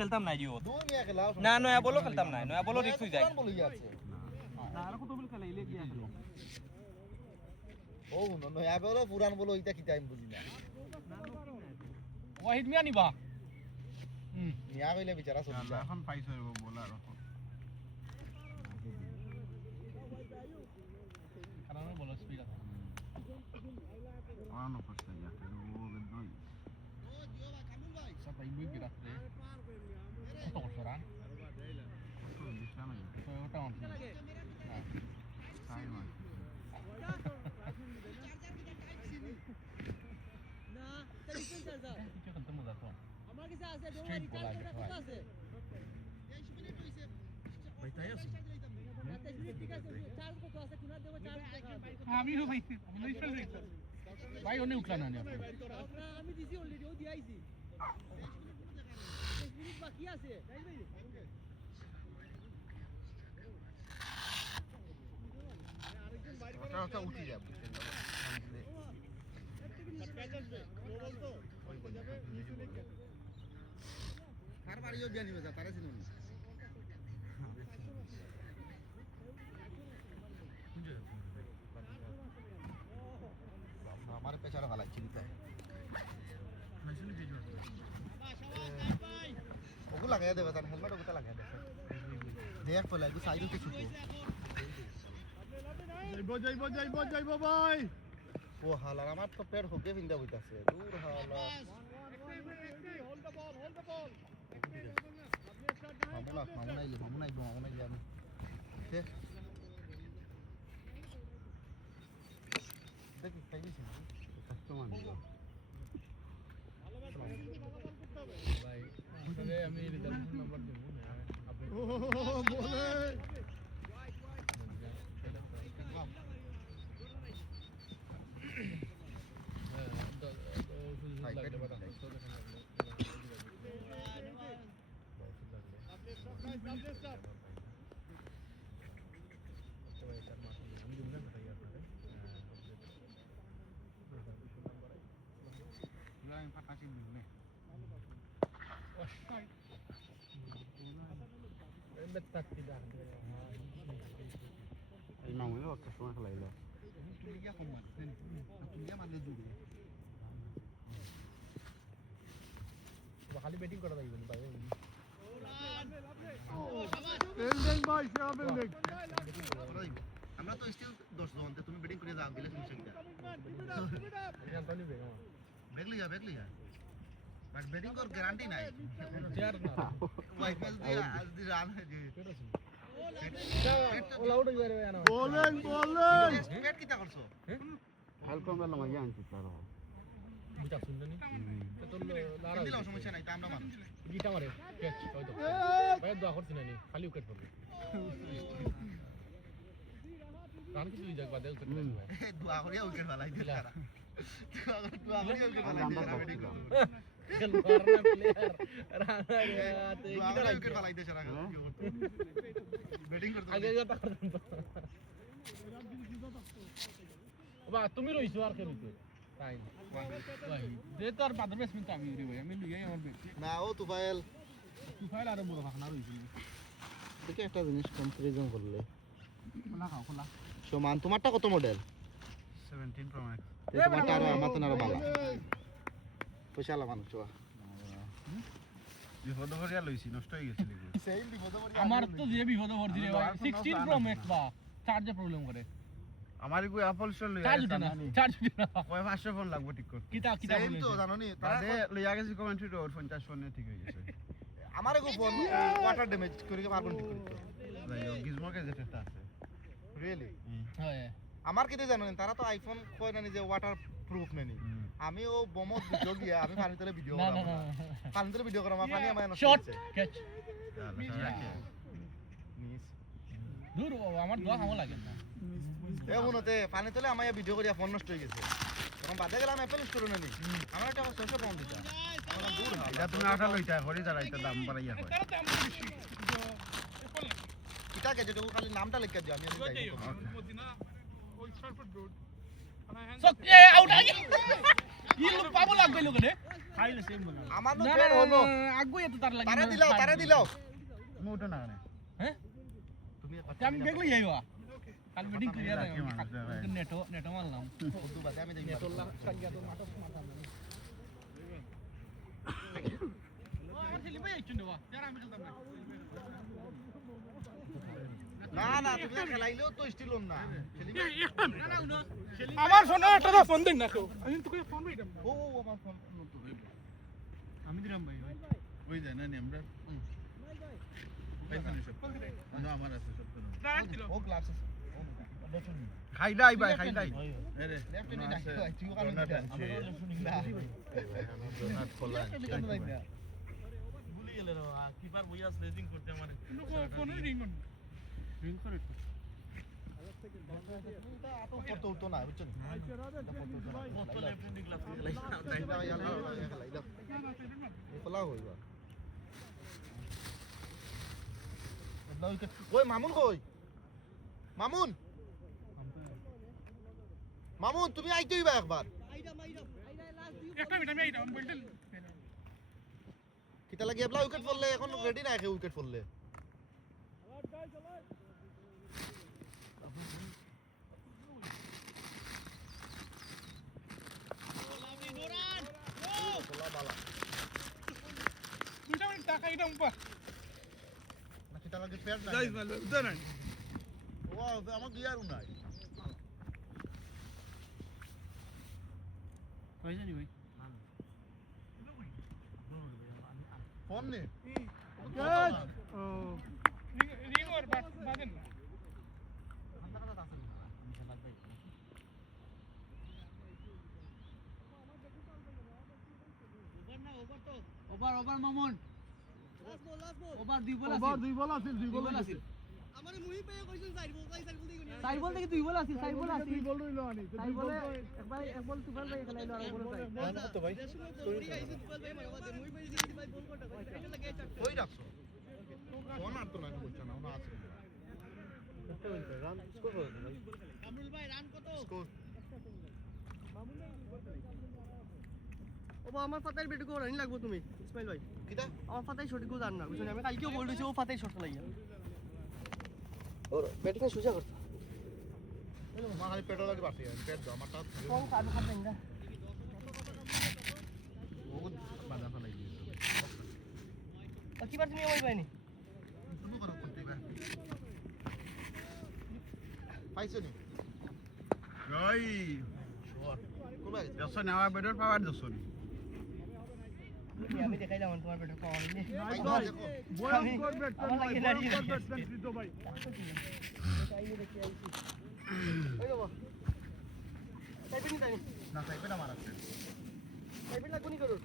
খেলতাম না জিও দূর নিয়ে খেলাও না নয়া বলও খেলতাম না নয়া বলও রিস্ক হই যায় বলি আছে না আর কত বল খেলা ইলে গিয়া খেলো ও নয়া বলো পুরান বলো ওইটা কি টাইম বুঝি না ওয়াহিদ মিয়া নিবা নিয়া কইলে বিচারা চলি যায় এখন পাইছ হইব বলার কারণ বল স্পিড আছে আনো করতে যাতে ও নই সব ইবুই গিরাতে কত করছো রান তো দিশা নাই তো ওটা অন হ্যাঁ তাই মানে না টেলিফোন চার্জ দাও কিছু খেলতে মজা তো আমার কাছে আছে Straight ball আগে, কত আছে ভাই তাই আছে ঠিক আছে চার্জ কত আছে কিনা দেব চার্জ আমি ভাই আমি লই ফেল ভাই ওনে উঠলা না আপনি আমি দিছি অলরেডি ও দিয়েছি 10 মিনিট বাকি আছে ওটা উঠি যাবে কার বাড়িও বিয়া নিবে যা তারে চিনুন আমার পেছারে ভালাচ্ছি দিতে ওগু লাগাই দেবে তার হেলমেট ওগুতা লাগাই দেবে দেখ পড়লে একটু সাইডে তো ছুটো যাইব ভাই ও হালার আমার তো পেট হোকে বিন্দা হইতাছে দূর হালা মামুনাইলে আমি দেখ দেখি খাই দিছি কাস্টমার ভাই তাহলে আমি রিজাল্ট নাম্বার দেব আপনি বলে এই মামুনি কাস্টমার খেলাইলো তুলিয়া কম মারছেন তুলিয়া মারলে জুড়ে খালি ব্যাটিং করা লাগবে ভাই বিল্ডিং ভাই সেরা বিল্ডিং আমরা তো স্টিল 10 জন তুমি ব্যাটিং করে যাও গেলে সমস্যা কি জানতানি ব্যাগ লিয়া বাট ব্যাটিং কর গ্যারান্টি নাই চেয়ার না ওয়াইট ম্যাচ দিয়ে আজ দি রান হয়ে ওলা উঠে যাবে না বলেন পেট কিটা করছো হালকা মেলা মাইয়া আনছি তার বুঝা শুননি তো লারা দিলাম সমস্যা নাই তা আমরা মানুষ গিটা মারে ক্যাচ হয়তো ভাই দোয়া করছিস না নি খালি উইকেট পড়বে রান কিছু যাক বাদে উইকেট পড়বে দোয়া করিয়া উইকেট ফালাই দিলা দোয়া করিয়া উইকেট ফালাই দিলা ব্যাটিং খেলোয়াড় না প্লেয়ার রানাতে দোয়া করিয়া উইকেট ফালাই দিছে রাখা ব্যাটিং করতে আগে যেটা করতাম বাবা তুমি রইছো আর কে রইছো তাই ভাই দে তো আর বাদর বেসমেন্ট আমি রে ভাই আমি লইয়াই আমার ব্যাগ না ও তুফাইল আর বড় ভাগনা রইছিল দেখে একটা জিনিস কম্পারিজন করলে খোলা খাও খোলা সমান তোমারটা কত মডেল 17 প্রো ম্যাক্স তোমারটা আর আমার তো না বালা পয়সা লা মানুষ বিপদ করিয়া লইছি নষ্ট হয়ে গেছিল সেই বিপদ আমার তো যে বিপদ ভর দিলে ভাই 16 প্রো ম্যাক্স বা চার্জে প্রবলেম করে আমার কই অ্যাপল স্টোর লইয়া চার্জ উঠে না চার্জ উঠে না কয় 500 ফোন লাগবে ঠিক করতে কিতা সেই তো জানো নি তারে লইয়া গেছি কমেন্ট্রি ওর 50 ফোনে ঠিক হয়ে গেছে আমারে গো ফোন ওয়াটার ড্যামেজ করে পারবো ঠিক করতে যাই হোক গিজমোকে যেটা আছে রিয়েলি হ্যাঁ আমার কিতে জানো নি তারা তো আইফোন কয় না যে ওয়াটার প্রুফ নেনি আমি ও বমত ভিডিও গিয়া আমি পানিতে ভিডিও না করাম না পানিতে ভিডিও করাম পানি আমার নষ্ট শট হচ্ছে ক্যাচ নিস দূর আমার দোয়া খামো লাগে না এ মনতে পানি তোলে আমার ভিডিও করিয়া ফোন নষ্ট হয়ে গেছে তখন বাদে গেলাম অ্যাপেল স্টোরে নেনি আমার একটা 600 পাউন্ড দিতা আমার দূর হাল এটা তুমি আটা লইতা হরি যারা এটা দাম বাড়াইয়া কয় কিটা কে যেটুকু খালি নামটা লিখে দিও আমি যাই সো এ আউট আগে পাবো লাগবে লোকে রে আমার নো না ফের হলো আগুই এত তার লাগে তারে দিলাও মোটা না রে হ্যাঁ তুমি আমি দেখলি যাইবা কাল মিটিং ক্লিয়ার রাখি মানুষ দেখায়। নেটো মারলাম বন্ধু বাদে আমি দেখি নেটোল্লা কাঞ্জা তো মাথা মাথা আমার ছেলে ভাই আইছুন দেবা যারা আমি খেলতাম না না তুমি খেলাইলেও তো স্টিল না আমার ফোনে একটা তো ফোন দিন না কেউ আমি তোকে ফোন দিই ও আমার ফোন তো হইব আমি দিলাম ভাই ওই যায় না নি আমরা পাইছেন সব না আমার আছে সব তো ও ক্লাস আছে খাইলাই ভাই খাইলাই আরে লেফট নি না তুই ওখানে ডোনাট না আনছে। আমরা শুনি না ডোনাট খোলা আছে। ভুলি গেলে রে কিপার বইয়া স্লেজিং করতে আমারে ফোনে রিং করে তো করতে হতো না বুঝছেন মত লেফট নি ক্লাস খোলা হইবা ওই মামুন কই মামুন মামুন তুমি আইতে হইবা একবার একটা মিনিট আমি আইতাম বলতে কিতা লাগে এবলা উইকেট পড়লে এখন রেডি না উইকেট পড়লে দুইটা মিনিট টাকা আইতাম পা না কিতা লাগে প্যাড না যাইস ভালো দাঁড়ান ও আমার গিয়ারও নাই কইছে নি ভাই ফোন নে ও রিং ওর বাদেন না ওভার ওভার মামুন ওভার দুই বল আছিল দুই বল আছিল আমারে মুই পেয়ে কইছেন চার বল দি গুনি চার বল থেকে দুই বল আছিল চার বল আছিল বল রইলো আনি চার বলে একবার এক বল তুফান ভাই খেলাইলো আর বল চাই তো ভাই তোরি আইছে তুপাল ভাই মারবা মুই পেয়ে দিছি ভাই বল কোটা এটা লাগে চারটা কই রাখছো ফোন আর তো না বুঝছ না ওনা আছে কামরুল ভাই রান কত স্কোর ও আমার ফাতাই বেট কো রানি লাগবো তুমি ইসমাইল ভাই কিতা আমার ফাতাই শট গো জান না বুঝছেন আমি কালকেও বল দিছি ও ফাতাই শট লাগিয়া ওর ব্যাটিং সুজা করতে মা খালি পেট্রোল লাগে বাড়তি পেট দাও আমারটা কোন কাজ করতেন না বহুত বাধা ফেলাই দিয়েছে কি বার তুমি ওই পাইনি শুরু করো করতে বা পাইছো নি ওই শট কোন আগে দর্শন নেওয়া বেডর পাওয়ার দর্শন আমি দেখাইলাম তোমার বেট পাওয়া নি পাইছো দেখো ভয়ঙ্কর ব্যাটসম্যান ভাই ভয়ঙ্কর ব্যাটসম্যান জিতো ভাই ওই বাবা টাইপিং টাইম না সাইপে না মারাচ্ছে টাইপিং লাগবো নি করো